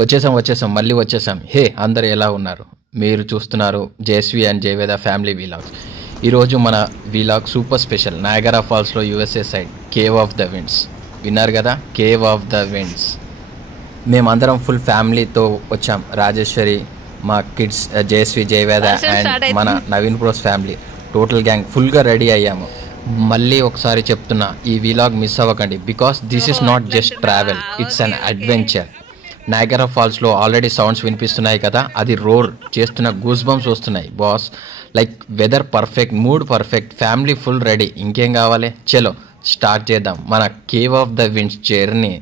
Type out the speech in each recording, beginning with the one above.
వచ్చేసాం మళ్ళీ వచ్చేసాం. హే అందరు ఎలా ఉన్నారు? మీరు చూస్తున్నారు JSV and Jayaveda family vlogs. ఈరోజు మన వీలాగ్ సూపర్ స్పెషల్. నయాగరా ఫాల్స్లో USA side cave of the winds. విన్నారు కదా, కేవ్ ఆఫ్ ద విండ్స్. మేమందరం ఫుల్ ఫ్యామిలీతో వచ్చాం. రాజేశ్వరి, మా కిడ్స్ జేఎస్వి, జయవేద అండ్ మన Naveen bros family, total gang ఫుల్గా రెడీ అయ్యాము. మళ్ళీ ఒకసారి చెప్తున్నా, ఈ వీలాగ్ మిస్ అవ్వకండి. Because this is not just travel, it's an adventure. Niagara ఫాల్స్లో ఆల్రెడీ సౌండ్స్ వినిపిస్తున్నాయి కదా, అది రోర్ చేస్తున్న గూస్ బంప్స్ వస్తున్నాయి boss. Like weather perfect, mood perfect, family full ready. ఇంకేం కావాలి? చలో స్టార్ట్ చేద్దాం మన cave of the winds journey.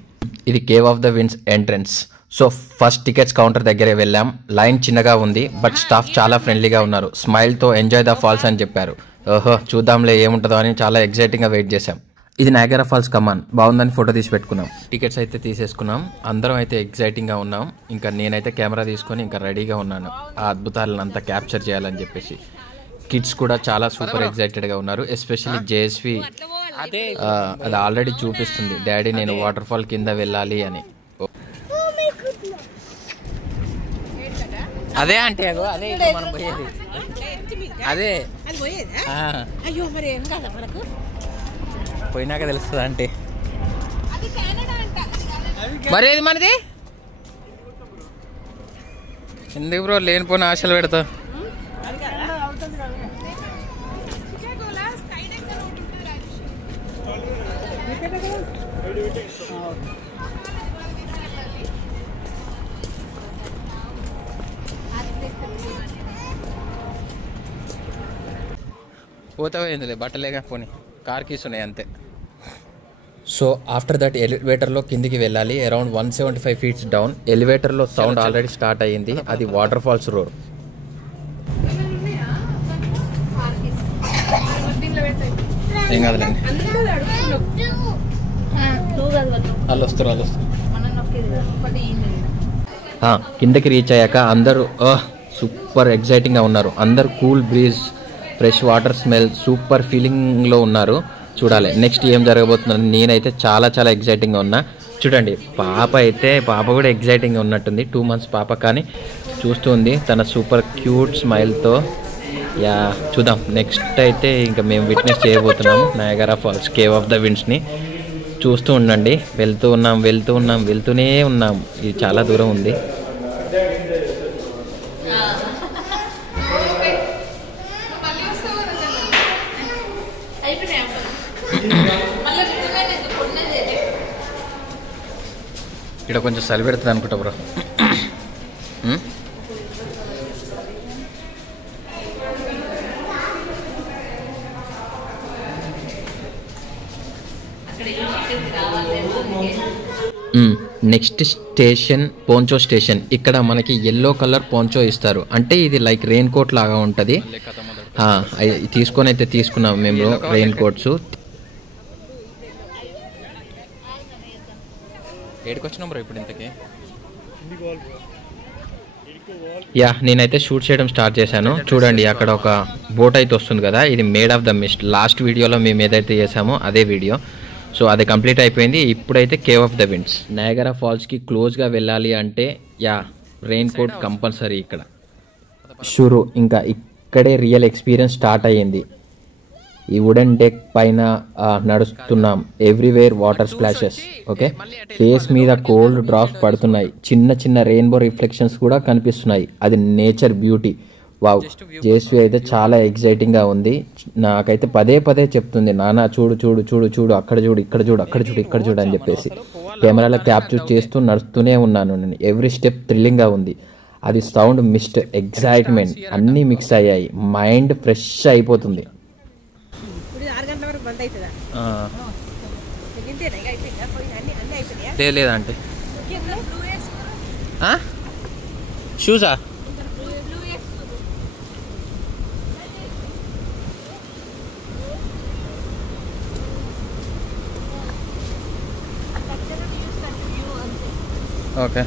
ఇది cave of the winds entrance. So first tickets counter దగ్గరే వెళ్ళాం. లైన్ చిన్నగా ఉంది, బట్ స్టాఫ్ చాలా ఫ్రెండ్లీగా ఉన్నారు. స్మైల్తో ఎంజాయ్ ద ఫాల్స్ అని చెప్పారు. ఓహో చూద్దాంలే ఏముంటుందో అని చాలా ఎగ్జైటింగ్గా వెయిట్ చేశాం. ఇది నయాగరా ఫాల్స్ కమాన్, బాగుందని ఫోటో తీసి పెట్టుకున్నాం. టికెట్స్ అయితే తీసేసుకున్నాం. అందరం అయితే ఎగ్జైటింగ్గా ఉన్నాం. ఇంకా నేనైతే కెమెరా తీసుకొని ఇంకా రెడీగా ఉన్నాను ఆ అద్భుతాలను అంతా క్యాప్చర్ చేయాలని చెప్పేసి. కిడ్స్ కూడా చాలా సూపర్ ఎగ్జైటెడ్గా ఉన్నారు. ఎస్పెషల్లీ జేఎస్వి అది ఆల్రెడీ చూపిస్తుంది, డాడీ నేను వాటర్ ఫాల్ కింద వెళ్ళాలి అని. అదే అంటే అదే మనం పోయేది, అదే పోయినాక తెలుస్తుంది అంటే. మరి ఏది మనది? ఎందుకు బ్రో లేనిపోయిన ఆశలు పెడతా? పోతావేందులే, బట్టలేగా పోనీ, కార్ కీస్ ఉన్నాయి అంతే. సో ఆఫ్టర్ దట్ ఎలివేటర్లో కిందికి వెళ్ళాలి. Around 175 feet down. ఎలివేటర్లో సౌండ్ ఆల్రెడీ స్టార్ట్ అయ్యింది. అది వాటర్ ఫాల్స్ రోడ్. ఏం కాదులేండి, వాళ్ళు వస్తారు. కిందకి రీచ్ అయ్యాక అందరూ సూపర్ ఎగ్జైటింగ్గా ఉన్నారు. అందరు cool breeze, fresh water smell, super ఫీలింగ్లో ఉన్నారు. చూడాలి నెక్స్ట్ ఏం జరగబోతుందని. నేనైతే చాలా చాలా ఎగ్జైటింగ్గా ఉన్నా. చూడండి పాప కూడా ఎగ్జైటింగ్గా ఉన్నట్టుంది. 2 months పాప, కానీ చూస్తుంది తన సూపర్ క్యూట్ స్మైల్తో. యా చూద్దాం నెక్స్ట్ అయితే ఇంకా మేము విట్నెస్ చేయబోతున్నాము Niagara Falls cave of the విండ్స్ని. చూస్తూ ఉండండి. వెళ్తూనే ఉన్నాం. ఇది చాలా దూరం ఉంది. ఇక్కడ కొంచెం చలి పెడుతుంది అనుకుంటా bro. Next station poncho station. ఇక్కడ మనకి ఎల్లో కలర్ పోంచో ఇస్తారు. అంటే ఇది లైక్ రెయిన్ కోట్ లాగా ఉంటుంది. తీసుకొని అయితే తీసుకున్నాం మేము రెయిన్ కోట్స్. ఏడుకొచ్చినాం బ్రో ఇప్పుడు ఇంతకీ. యా నేనైతే షూట్ చేయడం స్టార్ట్ చేశాను. చూడండి అక్కడ ఒక బోట్ అయితే వస్తుంది కదా, ఇది made of the mist. Last వీడియోలో మేము ఏదైతే చేసామో అదే వీడియో. సో అది కంప్లీట్ అయిపోయింది. ఇప్పుడైతే cave of the winds. Niagara ఫాల్స్కి క్లోజ్గా వెళ్ళాలి అంటే రెయిన్ కోట్ కంపల్సరీ ఇక్కడ. షురు ఇంకా ఇక్కడే రియల్ ఎక్స్పీరియన్స్ స్టార్ట్ అయ్యింది. ఈ వుడెన్ డెక్ పైన నడుస్తున్నాం. Everywhere water splashes. Okay, face మీద కోల్డ్ డ్రాప్స్ పడుతున్నాయి. చిన్న రెయిన్బో రిఫ్లెక్షన్స్ కూడా కనిపిస్తున్నాయి. అది నేచర్ బ్యూటీ. వావ్, జేఎస్వి అయితే చాలా ఎగ్జైటింగ్గా ఉంది. నాకైతే పదే చెప్తుంది, నాన్న చూడు, అక్కడ చూడు, ఇక్కడ చూడు అని చెప్పేసి. కెమెరాలో క్యాప్చర్ చేస్తూ నడుస్తూనే ఉన్నాను నేను. ఎవ్రీ స్టెప్ థ్రిల్లింగ్గా ఉంది. అది సౌండ్, మిస్ట్, ఎగ్జైట్మెంట్ అన్నీ మిక్స్ అయ్యాయి. మైండ్ ఫ్రెష్ అయిపోతుంది. లేదంటే షూసా? ఓకే.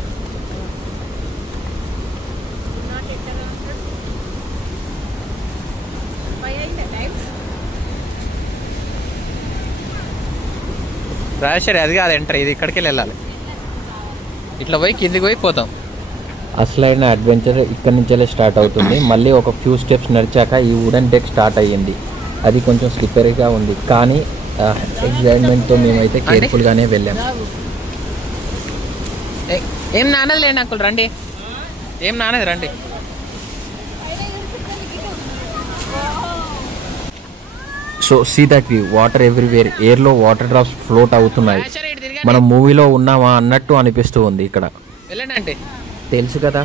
రాజేశ్వరి అది కాదు ఎంటర్, ఇది ఇక్కడికి వెళ్ళాలి. ఇట్లా పోయి కిందికి పోయి పోతాం. అసలైన అడ్వెంచర్ ఇక్కడ నుంచే స్టార్ట్ అవుతుంది. మళ్ళీ ఒక ఫ్యూ స్టెప్స్ నడిచాక ఈ వుడెన్ డెక్ స్టార్ట్ అయ్యింది. అది కొంచెం స్లిప్పరీగా ఉంది, కానీ ఎగ్జైట్మెంట్తో మేమైతే కేర్ఫుల్గానే వెళ్ళాము. ఏం నానది లేండి అంకుల్, రండి. ఏం నానది, రండి. So see that view, water everywhere, ఎయిర్లో వాటర్ డ్రాప్స్ ఫ్లోట్ అవుతున్నాయి. మనం మూవీలో ఉన్నామా అన్నట్టు అనిపిస్తూ ఉంది ఇక్కడ. వెళ్ళండి. తెలుసు కదా,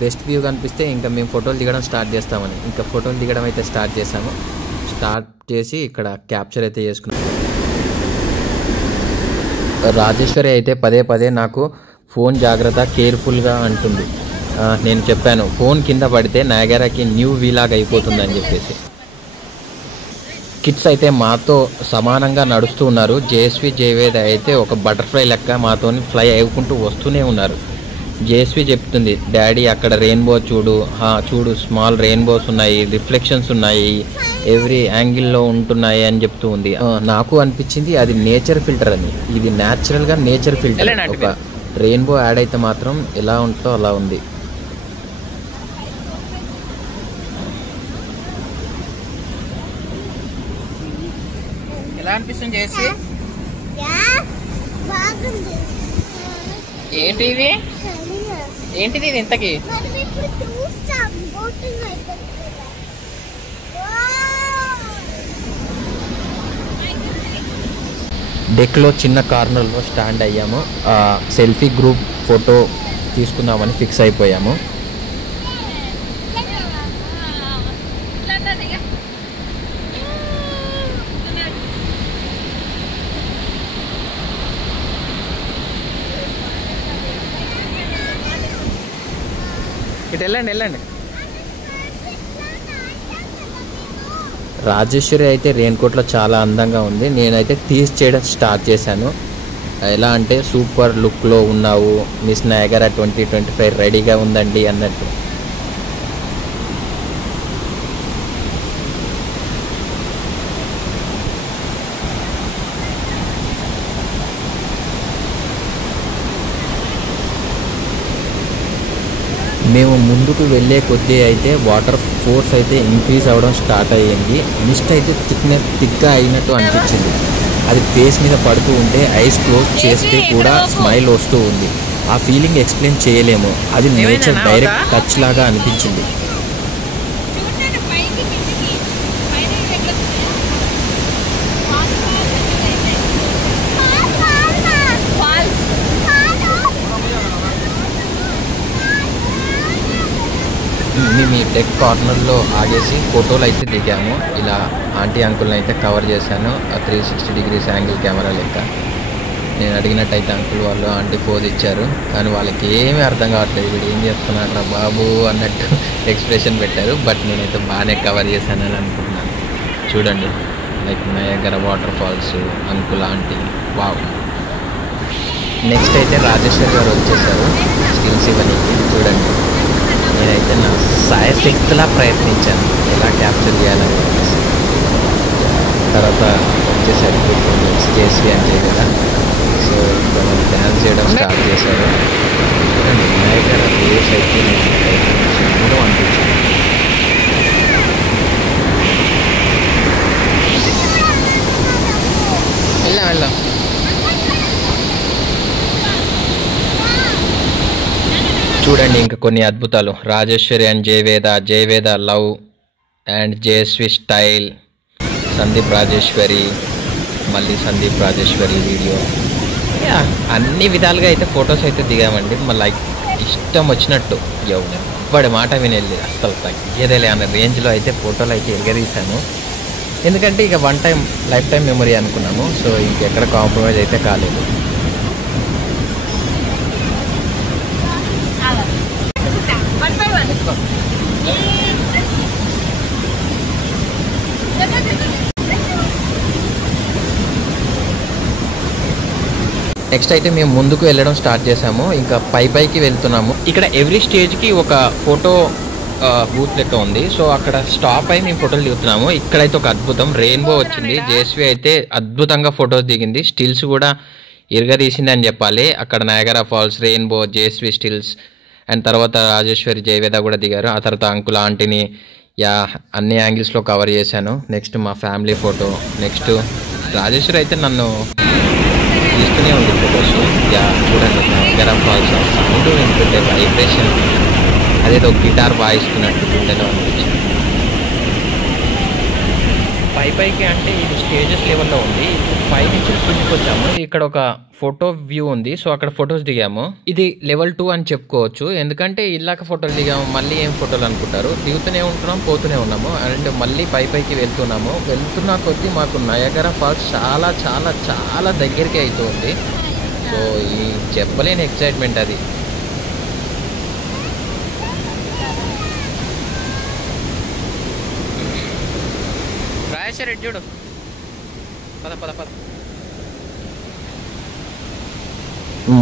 బెస్ట్ వ్యూ కనిపిస్తే ఇంకా మేము ఫోటోలు దిగడం స్టార్ట్ చేస్తామని. ఇంకా ఫోటోలు దిగడం అయితే స్టార్ట్ చేసాము. స్టార్ట్ చేసి ఇక్కడ క్యాప్చర్ అయితే చేసుకున్నాం. రాజేశ్వరి అయితే పదే పదే నాకు ఫోన్ జాగ్రత్త, కేర్ఫుల్గా అంటుంది. నేను చెప్పాను ఫోన్ కింద పడితే నయాగరాకి న్యూ వీలాగ్ అయిపోతుందని చెప్పేసి. కిడ్స్ అయితే మాతో సమానంగా నడుస్తూ ఉన్నారు. జేఎస్వి జయవేద అయితే ఒక బటర్ఫ్లై లెక్క మాతో ఫ్లై అవ్వుకుంటూ వస్తూనే ఉన్నారు. జేఎస్వి చెప్తుంది, డాడీ అక్కడ రెయిన్బో చూడు, చూడు స్మాల్ రెయిన్బోస్ ఉన్నాయి, రిఫ్లెక్షన్స్ ఉన్నాయి, ఎవ్రీ యాంగిల్లో ఉంటున్నాయి అని చెప్తూ ఉంది. నాకు అనిపించింది అది నేచర్ ఫిల్టర్ అని. ఇది న్యాచురల్గా నేచర్ ఫిల్టర్. ఒక రెయిన్బో యాడ్ అయితే మాత్రం ఎలా ఉంటుందో అలా ఉంది. ఎలా అనిపిస్తుంది చేసి? ఏంటిది ఏంటిది ఇది ఇంతకి? డెక్లో చిన్న కార్నర్లో స్టాండ్ అయ్యాము. సెల్ఫీ గ్రూప్ ఫోటో తీసుకుందామని ఫిక్స్ అయిపోయాము. ఇటు వెళ్ళండి. రాజేశ్వరి అయితే రెయిన్ కోట్లో చాలా అందంగా ఉంది. నేనైతే టీజ్ చేయడం స్టార్ట్ చేశాను. ఎలా అంటే సూపర్ లుక్లో ఉన్నావు మిస్ నయాగరా 2025 రెడీగా ఉందండి అన్నట్టు. మేము ముందుకు వెళ్ళే కొద్దీ అయితే వాటర్ ఫోర్స్ అయితే ఇంక్రీజ్ అవ్వడం స్టార్ట్ అయ్యింది. మిస్ట్ అయితే థిక్గా అయినట్టు అనిపించింది. అది ఫేస్ మీద పడుతూ ఉంటే ఐస్ క్లోజ్ చేస్తే కూడా స్మైల్ వస్తూ ఉంది. ఆ ఫీలింగ్ ఎక్స్ప్లెయిన్ చేయలేము. అది నేచర్ డైరెక్ట్ టచ్ లాగా అనిపించింది. మేము ఈ డెక్ కార్నర్లో ఆగేసి ఫోటోలు అయితే దిగాము. ఇలా ఆంటీ అంకుల్ని అయితే కవర్ చేశాను. 360 degrees యాంగిల్ కెమెరా లెక్క. నేను అడిగినట్టయితే అంకుల్ వాళ్ళు ఆంటీ పోజ్ ఇచ్చారు, కానీ వాళ్ళకి ఏమీ అర్థం కావట్లేదు, వీడు ఏం చేస్తున్నాడు రా బాబు అన్నట్టు ఎక్స్ప్రెషన్ పెట్టారు. బట్ నేనైతే బాగానే కవర్ చేశానని అనుకుంటున్నాను. చూడండి, like Niagara water falls, uncle, aunty, wow. Next అయితే రాజేశ్వరి గారు వచ్చేసారు స్టిల్స్ ఇవ్వడానికి. చూడండి, నేనైతే నా సాయశక్తిలా ప్రయత్నించాను ఎలా క్యాప్చర్ చేయాలని చెప్పేసి. తర్వాత వచ్చేసరి పర్ఫార్మెన్స్ జేఎస్వి అని కదా, సో ఇంకా వాళ్ళు డ్యాన్స్ చేయడం స్టార్ట్ చేశారు. చూడండి, నయాగరా వేవ్స్ అయితే ప్రయత్నించడం అనిపించింది. వెళ్దాం. చూడండి ఇంకా కొన్ని అద్భుతాలు. Rajeshwari and Jayaveda love and JSV style, Sandeep Rajeshwari, మళ్ళీ సందీప్ రాజేశ్వరి వీడియో, అన్ని విధాలుగా అయితే ఫొటోస్ అయితే దిగామండి. మళ్ళీ ఇష్టం వచ్చినట్టు ఎవ్వడి మాట వినేది అస్సలు తగ్గేదేలే అన్న రేంజ్లో అయితే ఫోటోలు అయితే ఎగదీశాను. ఎందుకంటే ఇక one time life time memory అనుకున్నాము. సో ఇంకెక్కడ కాంప్రమైజ్ అయితే కాలేదు. నెక్స్ట్ అయితే మేము ముందుకు వెళ్ళడం స్టార్ట్ చేసాము. ఇంకా పైకి వెళ్తున్నాము. ఇక్కడ ఎవ్రీ స్టేజ్కి ఒక ఫోటో బూత్ లెక్క ఉంది. సో అక్కడ స్టాప్ అయి మేము ఫోటోలు దిగుతున్నాము. ఇక్కడైతే ఒక అద్భుతం రెయిన్బో వచ్చింది. జేఎస్వి అయితే అద్భుతంగా ఫొటోస్ దిగింది. స్టిల్స్ కూడా ఇరగదీసింది అని చెప్పాలి. అక్కడ Niagara falls, rainbow, JSV stills and తర్వాత రాజేశ్వరి జయవేద కూడా దిగారు. ఆ తర్వాత అంకుల్ ఆంటీని అన్ని యాంగిల్స్లో కవర్ చేశాను. నెక్స్ట్ మా ఫ్యామిలీ ఫోటో. నెక్స్ట్ రాజేశ్వరి అయితే నన్ను తీస్తూనే ఉంది ఫొటోస్. చూడండి నయాగరా ఫాల్స్ సౌండ్ వింటుంటే వైబ్రేషన్ అదేదో గిటార్ వాయిస్తున్నట్టు గుండెలో అనిపించింది. పైకి అంటే ఇది స్టేజెస్ లెవెల్లో ఉంది. ఇప్పుడు పై నుంచి కిందికి వచ్చాము. ఇక్కడ ఒక ఫోటో వ్యూ ఉంది. సో అక్కడ ఫొటోస్ దిగాము. ఇది లెవెల్ 2 అని చెప్పుకోవచ్చు. ఎందుకంటే ఇలాక ఫోటోలు దిగాము, మళ్ళీ ఏం ఫోటోలు అనుకుంటారు. దిగుతూనే ఉంటున్నాం, పోతూనే ఉన్నాము. అండ్ మళ్ళీ పైకి వెళ్తున్నాము. వెళ్తున్న కొద్దీ మాకు నయాగరా ఫాల్స్ చాలా చాలా చాలా దగ్గరికి అవుతుంది. సో ఈ చెప్పలేని ఎక్సైట్మెంట్ అది. చూడు పద.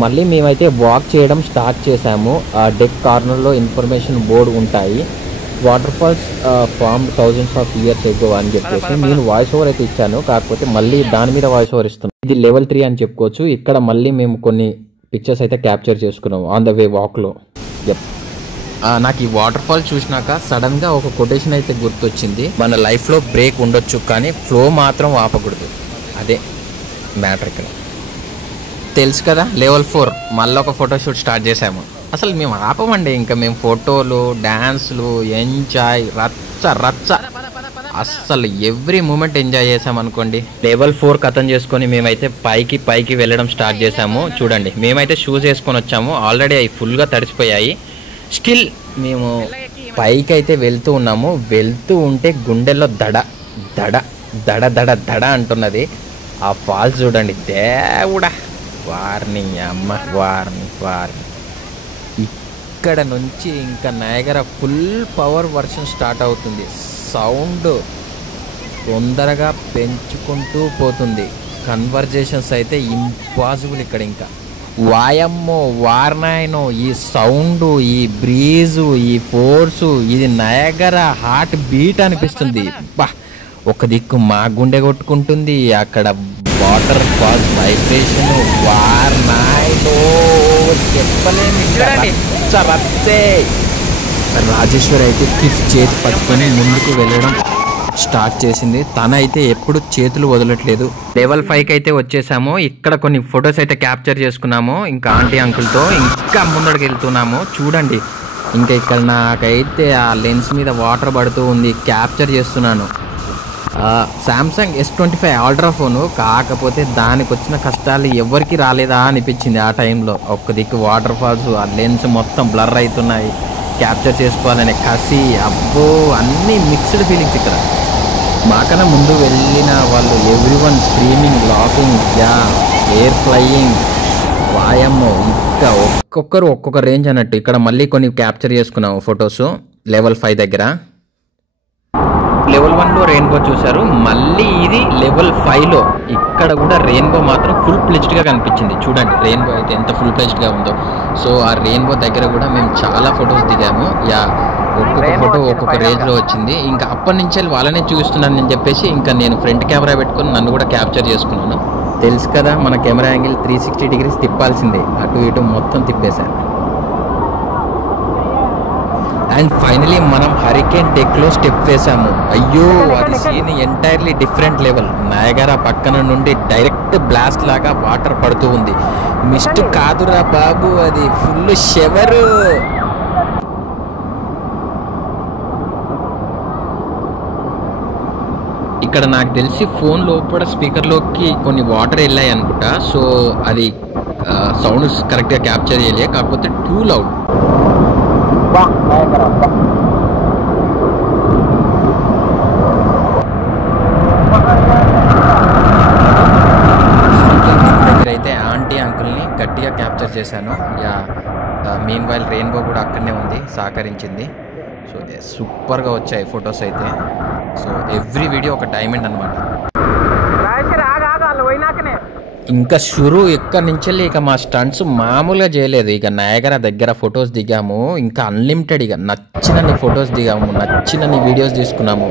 మళ్ళీ మేమైతే వాక్ చేయడం స్టార్ట్ చేసాము. ఆ డెక్ కార్నర్లో ఇన్ఫర్మేషన్ బోర్డు ఉంటాయి. Water falls form thousands of years ago అని చెప్పేసి నేను వాయిస్ ఓవర్ అయితే ఇచ్చాను. కాకపోతే మళ్ళీ దాని మీద వాయిస్ ఓవర్ ఇస్తున్నాను. ఇది లెవెల్ 3 అని చెప్పుకోవచ్చు. ఇక్కడ మళ్ళీ మేము కొన్ని పిక్చర్స్ అయితే క్యాప్చర్ చేసుకున్నాము ఆన్ ద వే వాక్లో. నాకు ఈ వాటర్ ఫాల్ చూసినాక సడన్ గా ఒక కొటేషన్ అయితే గుర్తొచ్చింది. మన లైఫ్ లో బ్రేక్ ఉండొచ్చు కానీ ఫ్లో మాత్రం ఆపకూడదు. అదే మ్యాటర్ ఇక్కడ. తెలుసు కదా లెవెల్ 4 మళ్ళీ ఒక ఫోటోషూట్ స్టార్ట్ చేసాము. అసలు మేము ఆపమండి. ఇంకా మేము ఫోటోలు, డాన్సులు, ఎంజాయ్ రచ్చ అస్సలు ఎవ్రీ మూమెంట్ ఎంజాయ్ చేసాం అనుకోండి. లెవెల్ 4 ఖతం చేసుకొని మేమైతే పైకి వెళ్ళడం స్టార్ట్ చేసాము. చూడండి మేమైతే షూస్ వేసుకొని వచ్చాము. ఆల్రెడీ అవి ఫుల్గా తడిసిపోయాయి. స్టిల్ మేము పైకి అయితే వెళ్తూ ఉన్నాము. వెళ్తూ ఉంటే గుండెల్లో దడ దడ దడ దడ దడ అంటున్నది. ఆ ఫాల్స్ చూడండి దేవుడా, వారిని అమ్మ వారిని. ఇక్కడ నుంచి ఇంకా Niagara full power version start అవుతుంది. సౌండ్ తొందరగా పెంచుకుంటూ పోతుంది. కన్వర్జేషన్స్ అయితే ఇంపాసిబుల్ ఇక్కడ. ఇంకా వాయమ్మో వార్నాయనో ఈ సౌండ్, ఈ బ్రీజు, ఈ ఫోర్సు, ఇది నయాగరా హార్ట్ బీట్ అనిపిస్తుంది. ఒక దిక్కు మా గుండె కొట్టుకుంటుంది, అక్కడ వాటర్ ఫాల్స్ వైబ్రేషన్ వార్నాయనో చెప్పలేని. రాజేశ్వరి అయితే కిఫ్ చేతి పట్టుకొని ముందుకు వెళ్ళడం స్టార్ట్ చేసింది. తనైతే ఎప్పుడు చేతులు వదలట్లేదు. లెవెల్ 5కి అయితే వచ్చేసాము. ఇక్కడ కొన్ని ఫొటోస్ అయితే క్యాప్చర్ చేసుకున్నాము. ఇంకా ఆంటీ అంకుల్తో ఇంకా ముందడికి వెళ్తున్నాము. చూడండి ఇంకా ఇక్కడ నాకైతే ఆ లెన్స్ మీద వాటర్ పడుతూ ఉంది. క్యాప్చర్ చేస్తున్నాను. Samsung S25 ultra phone. కాకపోతే దానికి వచ్చిన కష్టాలు ఎవరికి రాలేదా అనిపించింది ఆ టైంలో. ఒక్క దిక్కు వాటర్ ఫాల్స్, ఆ లెన్స్ మొత్తం బ్లర్ అవుతున్నాయి. క్యాప్చర్ చేసుకోవాలనే కసి, అబ్బో అన్నీ మిక్స్డ్ ఫీలింగ్స్ ఇక్కడ. మాకన్నా ముందు వెళ్ళిన వాళ్ళు everyone screaming, locking, air flying, వాయమ్మో ఇంకా ఒక్కొక్కరు ఒక్కొక్క రేంజ్ అన్నట్టు. ఇక్కడ మళ్ళీ కొన్ని క్యాప్చర్ చేసుకున్నాము ఫొటోస్ లెవెల్ 5 దగ్గర. లెవెల్ 1లో రెయిన్బో చూశారు. మళ్ళీ ఇది లెవెల్ 5లో ఇక్కడ కూడా రెయిన్బో మాత్రం ఫుల్ ప్లెజ్డ్గా కనిపించింది. చూడండి రెయిన్బో అయితే ఎంత ఫుల్ ప్లెజ్డ్గా ఉందో. సో ఆ రెయిన్బో దగ్గర కూడా మేము చాలా ఫొటోస్ దిగాము. ఒక్కొక్క ఫోటో ఒక్కొక్క రేంజ్లో వచ్చింది. ఇంకా అప్పటి నుంచి వాళ్ళనే చూస్తున్నాను అని చెప్పేసి ఇంకా నేను ఫ్రంట్ కెమెరా పెట్టుకొని నన్ను కూడా క్యాప్చర్ చేసుకున్నాను. తెలుసు కదా మన కెమెరా యాంగిల్ 360 degrees తిప్పాల్సిందే. అటు ఇటు మొత్తం తిప్పేశాను. అండ్ ఫైనలీ మనం హరికేన్ డెక్లో స్టెప్ వేసాము. అయ్యో అది scene entirely different level. Niagara పక్కన నుండి డైరెక్ట్ బ్లాస్ట్ లాగా వాటర్ పడుతూ ఉంది. మిస్ట్ కాదురా బాబు, అది ఫుల్ షెవరు. ఇక్కడ నాకు తెలిసి ఫోన్ లోపల స్పీకర్లోకి కొన్ని వాటర్ వెళ్ళాయి అనుకుంటా. సో అది సౌండ్ కరెక్ట్గా క్యాప్చర్ చేయలే. కాకపోతే టూ లౌడ్. దగ్గరైతే ఆంటీ అంకుల్ని గట్టిగా క్యాప్చర్ చేశాను. మీన్ వైల్ రెయిన్బో కూడా అక్కడనే ఉంది, సహకరించింది. సో సూపర్గా వచ్చాయి ఫొటోస్ అయితే. సో ఎవ్రీ వీడియో ఒక డైమండ్ అనమాట. ఇంకా షురు ఎక్కడి నుంచి ఇక మా స్టంట్స్ మామూలుగా చేయలేదు. ఇక నయాగరా దగ్గర ఫొటోస్ దిగాము. ఇంకా అన్లిమిటెడ్, ఇక నచ్చినన్ని ఫొటోస్ దిగాము, నచ్చినన్ని వీడియోస్ తీసుకున్నాము,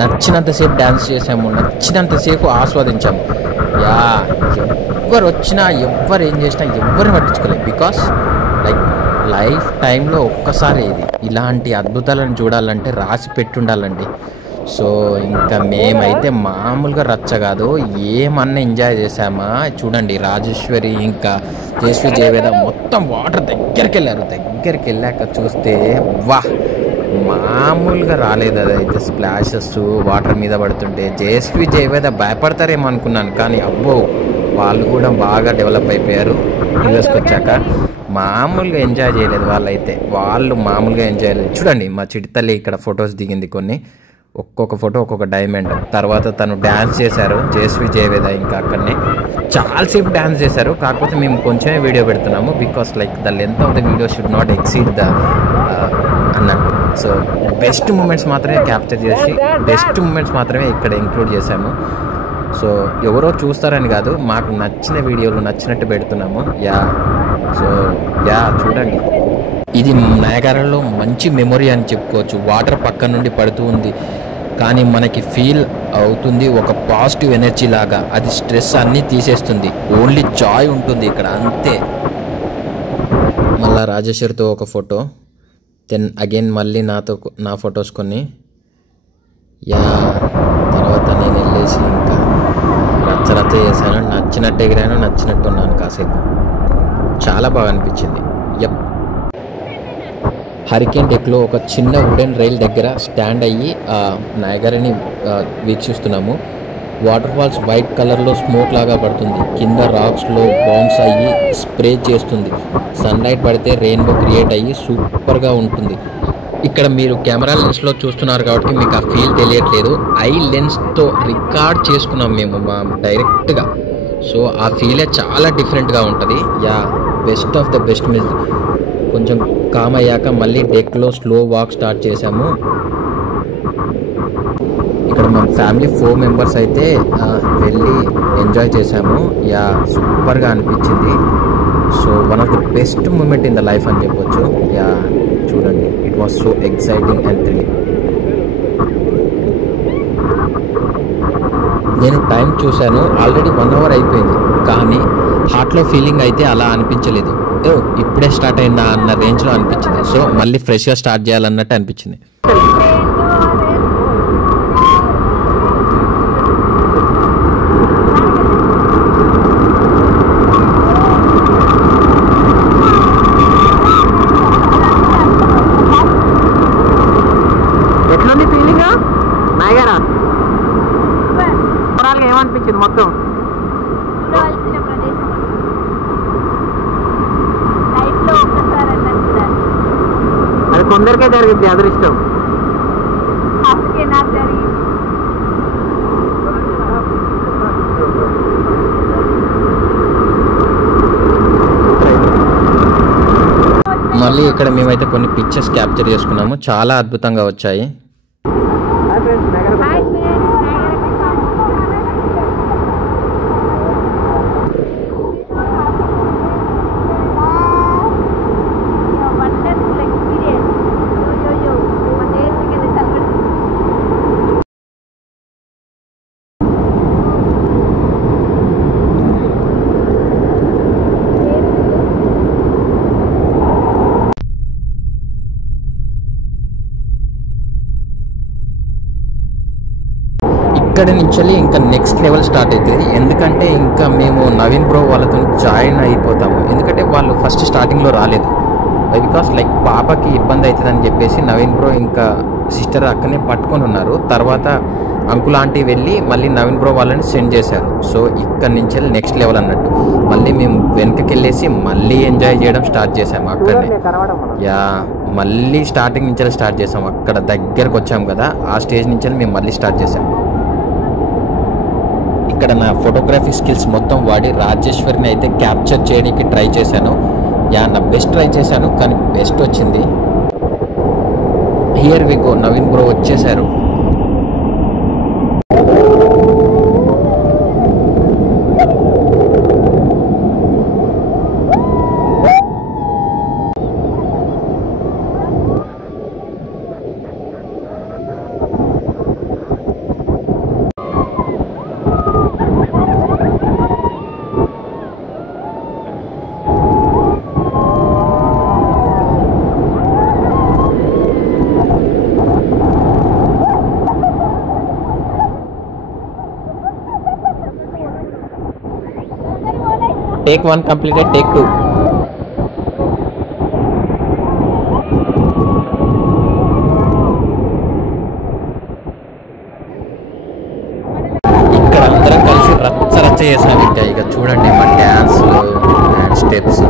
నచ్చినంతసేపు డ్యాన్స్ చేసాము, నచ్చినంతసేపు ఆస్వాదించాము. ఎవరు వచ్చినా ఎవరు ఏం చేసినా ఎవరిని పట్టించుకోలేదు. బికాస్ లైఫ్ టైంలో ఒక్కసారి ఇది ఇలాంటి అద్భుతాలను చూడాలంటే రాసి పెట్టుండాలండి. సో ఇంకా మేమైతే మామూలుగా రచ్చ కాదు, ఏమన్నా ఎంజాయ్ చేసామా. చూడండి రాజేశ్వరి ఇంకా జేస్వి జయవేద మొత్తం వాటర్ దగ్గరికి వెళ్ళాక చూస్తే వా మామూలుగా రాలేదు. అదైతే స్ప్లాషెస్ వాటర్ మీద పడుతుంటే జేస్వి జయవేద భయపడతారేమో అనుకున్నాను, కానీ అబ్బో వాళ్ళు కూడా బాగా డెవలప్ అయిపోయారు. యూఎస్కి వచ్చాక మామూలుగా ఎంజాయ్ చేయలేదు వాళ్ళైతే, వాళ్ళు మామూలుగా ఎంజాయ్ చేయలేదు. చూడండి మా చిటితల్లి ఇక్కడ ఫొటోస్ దిగింది, కొన్ని ఒక్కొక్క ఫోటో ఒక్కొక్క డైమండ్. తర్వాత తను డ్యాన్స్ చేశారు జేస్వి జయవేద, ఇంకా అక్కడనే చాలాసేపు డ్యాన్స్ చేశారు. కాకపోతే మేము కొంచెమే వీడియో పెడుతున్నాము, because like the length of the video should not exceed the అన్నట్టు. సో బెస్ట్ మూమెంట్స్ మాత్రమే క్యాప్చర్ చేసి బెస్ట్ మూమెంట్స్ మాత్రమే ఇక్కడ ఇంక్లూడ్ చేశాము. సో ఎవరో చూస్తారని కాదు, మాకు నచ్చిన వీడియోలు నచ్చినట్టు పెడుతున్నాము. చూడండి ఇది నయాగరాలో మంచి మెమొరీ అని చెప్పుకోవచ్చు. వాటర్ పక్క నుండి పడుతూ ఉంది, కానీ మనకి ఫీల్ అవుతుంది ఒక పాజిటివ్ ఎనర్జీ లాగా. అది స్ట్రెస్ అన్నీ తీసేస్తుంది, ఓన్లీ జాయ్ ఉంటుంది ఇక్కడ, అంతే. మళ్ళీ రాజేశ్వరితో ఒక ఫోటో, దెన్ అగైన్ మళ్ళీ నా ఫొటోస్ కొన్ని. తర్వాత నేను వెళ్ళేసి ఇంకా రచ్చ చేశాను, నచ్చినట్టు ఎగిరాను, నచ్చినట్టు ఉన్నాను కాసేపు. చాలా బాగా అనిపించింది. హరికేన్ డెక్లో ఒక చిన్న వుడెన్ రైల్ దగ్గర స్టాండ్ అయ్యి నయాగరాని వీక్షిస్తున్నాము. వాటర్ ఫాల్స్ వైట్ కలర్లో స్మోక్ లాగా పడుతుంది, కింద రాక్స్లో బౌన్స్ అయ్యి స్ప్రే చేస్తుంది. సన్లైట్ పడితే రెయిన్బో క్రియేట్ అయ్యి సూపర్గా ఉంటుంది. ఇక్కడ మీరు కెమెరా లెన్స్లో చూస్తున్నారు కాబట్టి మీకు ఆ ఫీల్ తెలియట్లేదు, ఐ లెన్స్తో రికార్డ్ చేసుకున్నాం మేము డైరెక్ట్గా. సో ఆ ఫీలే చాలా డిఫరెంట్గా ఉంటుంది. Best of the best. కొంచెం కామ్ అయ్యాక మళ్ళీ డెక్లో స్లో వాక్ స్టార్ట్ చేసాము. ఇక్కడ మా ఫ్యామిలీ 4 మెంబర్స్ అయితే వెళ్ళి ఎంజాయ్ చేసాము. సూపర్గా అనిపించింది. So one of the best moment in the life అని చెప్పొచ్చు. చూడండి, it was so exciting and thrilling. నేను టైం చూశాను, ఆల్రెడీ 1 hour అయిపోయింది, కానీ హార్ట్లో ఫీలింగ్ అయితే అలా అనిపించలేదు. ఇప్పుడే స్టార్ట్ అయిందా అన్న రేంజ్లో అనిపించింది. సో మళ్ళీ ఫ్రెష్గా స్టార్ట్ చేయాలన్నట్టు అనిపించింది. ఎట్లుంది ఫీలింగ్ నయాగరా? ఏమనిపించింది మొత్తం? అది కొందరికే జరిగింది అదృష్టం. మళ్ళీ ఇక్కడ మేమైతే కొన్ని పిక్చర్స్ క్యాప్చర్ చేసుకున్నాము, చాలా అద్భుతంగా వచ్చాయి. ఇక్కడ నుంచి ఇంకా నెక్స్ట్ లెవెల్ స్టార్ట్ అవుతుంది. ఎందుకంటే ఇంకా మేము నవీన్ బ్రో వాళ్ళతో జాయిన్ అయిపోతాము. ఎందుకంటే వాళ్ళు ఫస్ట్ స్టార్టింగ్లో రాలేదు, బికాస్ లైక్ పాపకి ఇబ్బంది అవుతుందని చెప్పేసి నవీన్ బ్రో ఇంకా సిస్టర్ అక్కనే పట్టుకొని ఉన్నారు. తర్వాత అంకుల్ ఆంటీ వెళ్ళి మళ్ళీ నవీన్ బ్రో వాళ్ళని సెండ్ చేశారు. సో ఇక్కడ నుంచి నెక్స్ట్ లెవెల్ అన్నట్టు మళ్ళీ మేము వెనకకి వెళ్ళేసి మళ్ళీ ఎంజాయ్ చేయడం స్టార్ట్ చేసాము అక్కడనే. మళ్ళీ స్టార్టింగ్ నుంచి స్టార్ట్ చేసాము. అక్కడ దగ్గరకు వచ్చాము కదా, ఆ స్టేజ్ నుంచి మేము మళ్ళీ స్టార్ట్ చేసాము. ఇక్కడ నా ఫోటోగ్రఫీ స్కిల్స్ మొత్తం వాడి రాజేశ్వరిని అయితే క్యాప్చర్ చేయడానికి ట్రై చేశాను. నా బెస్ట్ ట్రై చేశాను, కానీ బెస్ట్ వచ్చింది. Here we go, Naveen bro వచ్చేసారు. Take 1 completed, take 2. ఇక్కడ అందరం కలిసి రచ్చ చేసాం. ఇంకా ఇక చూడండి మా డ్యాన్స్లు అండ్ స్టెప్స్.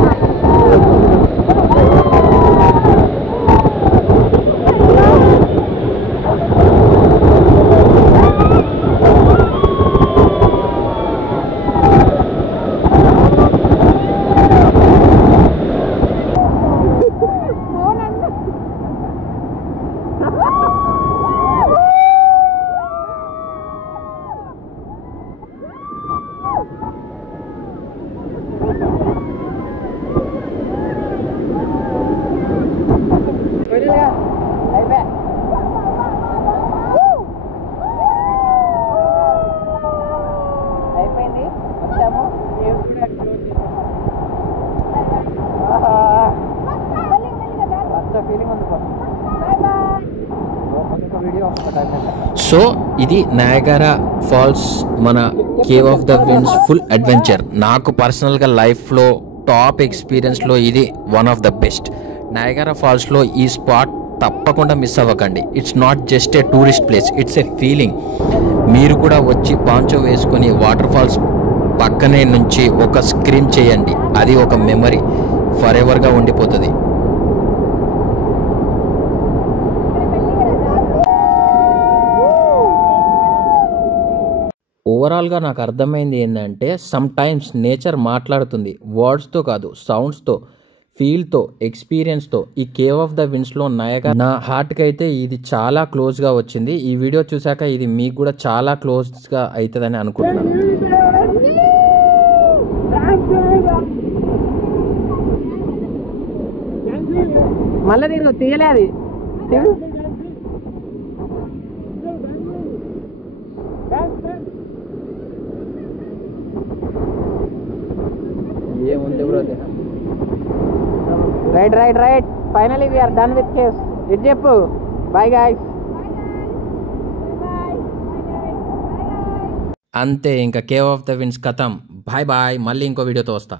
సో ఇది నయాగరా ఫాల్స్ మన cave of the winds full adventure. నాకు పర్సనల్గా లైఫ్లో టాప్ ఎక్స్పీరియన్స్లో ఇది one of the best. Niagara ఫాల్స్లో ఈ స్పాట్ తప్పకుండా మిస్ అవ్వకండి. It's not just a tourist place, it's a feeling. మీరు కూడా వచ్చి పాంచో వేసుకొని వాటర్ ఫాల్స్ పక్కనే నుంచి ఒక స్క్రీన్ చేయండి. అది ఒక మెమరీ ఫర్ ఎవర్గా ఉండిపోతుంది. ఓవరాల్గా నాకు అర్థమైంది ఏంటంటే సమ్ టైమ్స్ నేచర్ మాట్లాడుతుంది, వర్డ్స్తో కాదు, సౌండ్స్తో, ఫీల్తో, ఎక్స్పీరియన్స్తో. ఈ కేవ్ ఆఫ్ ద విండ్స్లో నయాగరా నా హార్ట్కి అయితే ఇది చాలా క్లోజ్గా వచ్చింది. ఈ వీడియో చూశాక ఇది మీకు కూడా చాలా క్లోజ్గా అవుతుందని అనుకుంటున్నాను. మళ్ళీ నేను తీయలే అది. Right finally we are done with caves. ఇది చెప్పు బాయ్ గాయ్స్. అంతే, ఇంకా కేవ్ ఆఫ్ ద విండ్స్ కథం. Bye bye. మళ్ళీ ఇంకో వీడియోతో వస్తా.